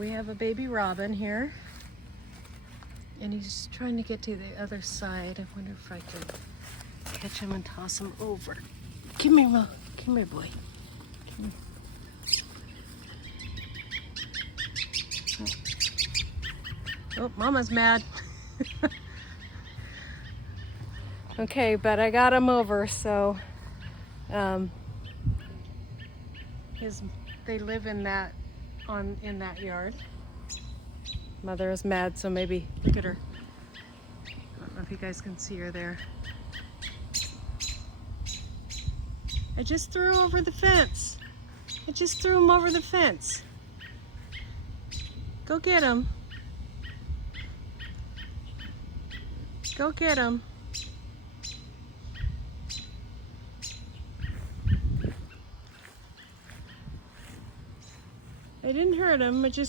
we have a baby robin here, and he's trying to get to the other side. I wonder if I can catch him and toss him over. Come here, Ma. Come here, boy. Come here. Oh, Mama's mad. Okay, but I got him over, so they live in that yard. Mother is mad, so maybe look at her. I don't know if you guys can see her there. I just threw over the fence. I just threw him over the fence. Go get him. Go get him. I didn't hurt him, I just